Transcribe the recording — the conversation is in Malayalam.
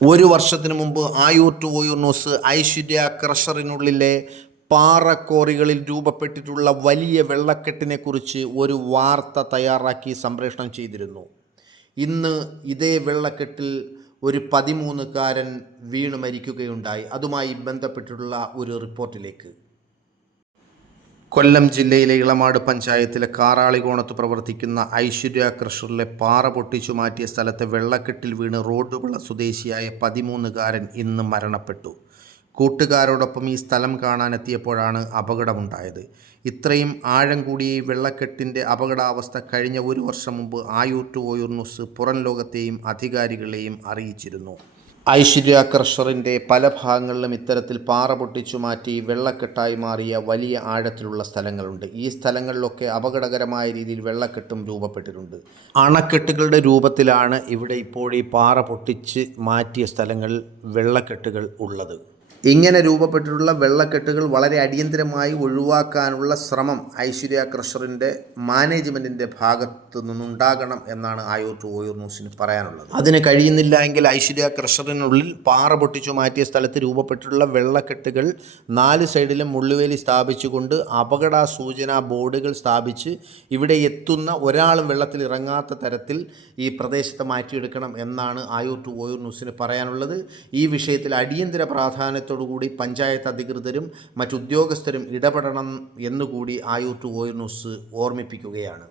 ഒരു വർഷത്തിന് മുമ്പ് ആയൂർ ടു ഓയൂർ ന്യൂസ് ഐശ്വര്യ ക്രഷറിനുള്ളിലെ പാറക്കോറികളിൽ രൂപപ്പെട്ടിട്ടുള്ള വലിയ വെള്ളക്കെട്ടിനെക്കുറിച്ച് ഒരു വാർത്ത തയ്യാറാക്കി സംപ്രേഷണം ചെയ്തിരുന്നു. ഇന്ന് ഇതേ വെള്ളക്കെട്ടിൽ ഒരു 13-കാരൻ വീണ് മരിക്കുകയുണ്ടായി. അതുമായി ബന്ധപ്പെട്ടിട്ടുള്ള ഒരു റിപ്പോർട്ടിലേക്ക്. കൊല്ലം ജില്ലയിലെ ഇളമാട് പഞ്ചായത്തിലെ കാറാളികോണത്ത് പ്രവർത്തിക്കുന്ന ഐശ്വര്യ ക്രഷറിലെ പാറ പൊട്ടിച്ചു മാറ്റിയ സ്ഥലത്തെ വെള്ളക്കെട്ടിൽ വീണ് റോഡുവിള സ്വദേശിയായ 13-കാരൻ ഇന്ന് മരണപ്പെട്ടു. കൂട്ടുകാരോടൊപ്പം ഈ സ്ഥലം കാണാനെത്തിയപ്പോഴാണ് അപകടമുണ്ടായത്. ഇത്രയും ആഴം കൂടിയ ഈ വെള്ളക്കെട്ടിൻ്റെ അപകടാവസ്ഥ കഴിഞ്ഞ ഒരു വർഷം മുമ്പ് ആയൂർ ടു ഓയൂർ ന്യൂസ് പുറം ലോകത്തെയും അധികാരികളെയും അറിയിച്ചിരുന്നു. ഐശ്വര്യ ക്രഷറിൻ്റെ പല ഭാഗങ്ങളിലും ഇത്തരത്തിൽ പാറ പൊട്ടിച്ചു മാറ്റി വെള്ളക്കെട്ടായി മാറിയ വലിയ ആഴത്തിലുള്ള സ്ഥലങ്ങളുണ്ട്. ഈ സ്ഥലങ്ങളിലൊക്കെ അപകടകരമായ രീതിയിൽ വെള്ളക്കെട്ടും രൂപപ്പെട്ടിട്ടുണ്ട്. അണക്കെട്ടുകളുടെ രൂപത്തിലാണ് ഇവിടെ ഇപ്പോൾ ഈ പാറ പൊട്ടിച്ച് മാറ്റിയ സ്ഥലങ്ങളിൽ വെള്ളക്കെട്ടുകൾ ഉള്ളത്. ഇങ്ങനെ രൂപപ്പെട്ടിട്ടുള്ള വെള്ളക്കെട്ടുകൾ വളരെ അടിയന്തരമായി ഒഴിവാക്കാനുള്ള ശ്രമം ഐശ്വര്യ ക്രഷറിൻ്റെ മാനേജ്മെൻറ്റിൻ്റെ ഭാഗത്തു നിന്നുണ്ടാകണം എന്നാണ് ആയൂർ ടു ഓയൂർ ന്യൂസിന് പറയാനുള്ളത്. അതിന് കഴിയുന്നില്ല എങ്കിൽ ഐശ്വര്യ ക്രഷറിനുള്ളിൽ പാറ പൊട്ടിച്ചു മാറ്റിയ സ്ഥലത്ത് രൂപപ്പെട്ടിട്ടുള്ള വെള്ളക്കെട്ടുകൾ 4 സൈഡിലും മുള്ളുവേലി സ്ഥാപിച്ചുകൊണ്ട് അപകട സൂചനാ ബോർഡുകൾ സ്ഥാപിച്ച് ഇവിടെ എത്തുന്ന ഒരാളും വെള്ളത്തിൽ ഇറങ്ങാത്ത തരത്തിൽ ഈ പ്രദേശത്ത് മാറ്റിയെടുക്കണം എന്നാണ് ആയൂർ ടു ഓയൂർ ന്യൂസിന് പറയാനുള്ളത്. ഈ വിഷയത്തിൽ അടിയന്തര പ്രാധാന്യത്തോടുകൂടി പഞ്ചായത്ത് അധികൃതരും മറ്റുദ്യോഗസ്ഥരും ഇടപെടണം എന്നുകൂടി ആയൂർ ടു ഓയൂർ ന്യൂസ് ഓർമ്മിപ്പിക്കുകയാണ്.